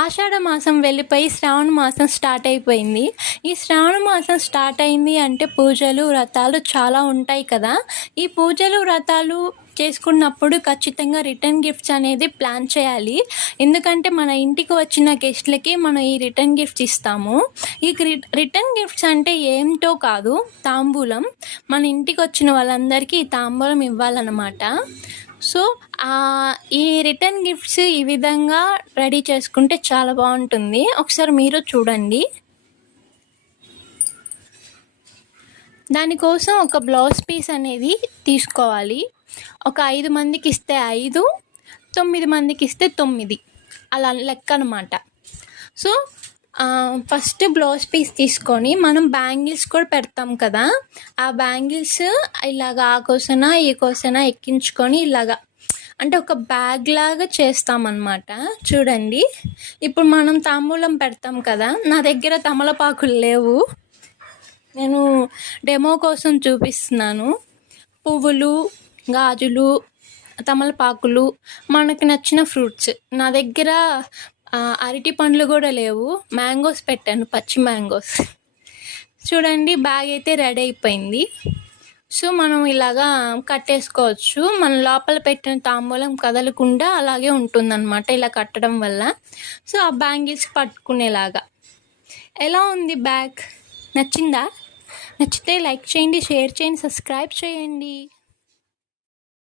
ఆషాఢ మాసం వెళ్ళిపోయి శ్రావణ మాసం స్టార్ట్ అయిపోయింది. ఈ శ్రావణ మాసం స్టార్ట్ అయింది అంటే పూజలు, వ్రతాలు చాలా ఉంటాయి కదా! ఈ పూజలు, వ్రతాలు చేసుకున్నప్పుడు ఖచ్చితంగా రిటర్న్ గిఫ్ట్స్ అనేది ప్లాన్ చేయాలి. ఎందుకంటే మన ఇంటికి వచ్చిన గెస్ట్‌లకి మనం ఈ రిటర్న్ గిఫ్ట్స్ ఇస్తాము. ఈ రిటర్న్ గిఫ్ట్స్ అంటే ఏంటో కాదు, తాంబూలం. మన ఇంటికొచ్చిన వాళ్ళందరికీ ఈ తాంబూలం ఇవ్వాలన్నమాట. సో ఈ రిటర్న్ గిఫ్ట్స్ ఈ విధంగా రెడీ చేసుకుంటే చాలా బాగుంటుంది. ఒకసారి మీరు చూడండి. దానికోసం ఒక బ్లౌజ్ పీస్ అనేది తీసుకోవాలి. ఒక 5 మందికి ఇస్తే 5, 9 మందికి ఇస్తే 9, అలా లెక్క అనమాట. సో ఫస్ట్ బ్లౌజ్ పీస్ తీసుకొని మనం బ్యాంగిల్స్ కూడా పెడతాం కదా, ఆ బ్యాంగిల్స్ ఇలాగ ఆ కోసన ఈ కోసన ఎక్కించుకొని ఇలాగా అంటే ఒక బ్యాగ్ లాగా చేస్తామన్నమాట. చూడండి, ఇప్పుడు మనం తాంబూలం పెడతాం కదా, నా దగ్గర తమలపాకులు లేవు, నేను డెమో కోసం చూపిస్తున్నాను. పువ్వులు, గాజులు, తమలపాకులు, మనకు నచ్చిన ఫ్రూట్స్. నా దగ్గర అరటి పండ్లు కూడా లేవు, మ్యాంగోస్ పెట్టాను, పచ్చి మ్యాంగోస్. చూడండి, బ్యాగ్ అయితే రెడీ అయిపోయింది. సో మనం ఇలాగా కట్టేసుకోవచ్చు. మన లోపల పెట్టిన తాంబూలం కదలకుండా అలాగే ఉంటుందన్నమాట ఇలా కట్టడం వల్ల. సో ఆ బ్యాంగిల్స్ పట్టుకునేలాగా. ఎలా ఉంది బ్యాగ్? నచ్చిందా? నచ్చితే లైక్ చేయండి, షేర్ చేయండి, సబ్స్క్రైబ్ చేయండి.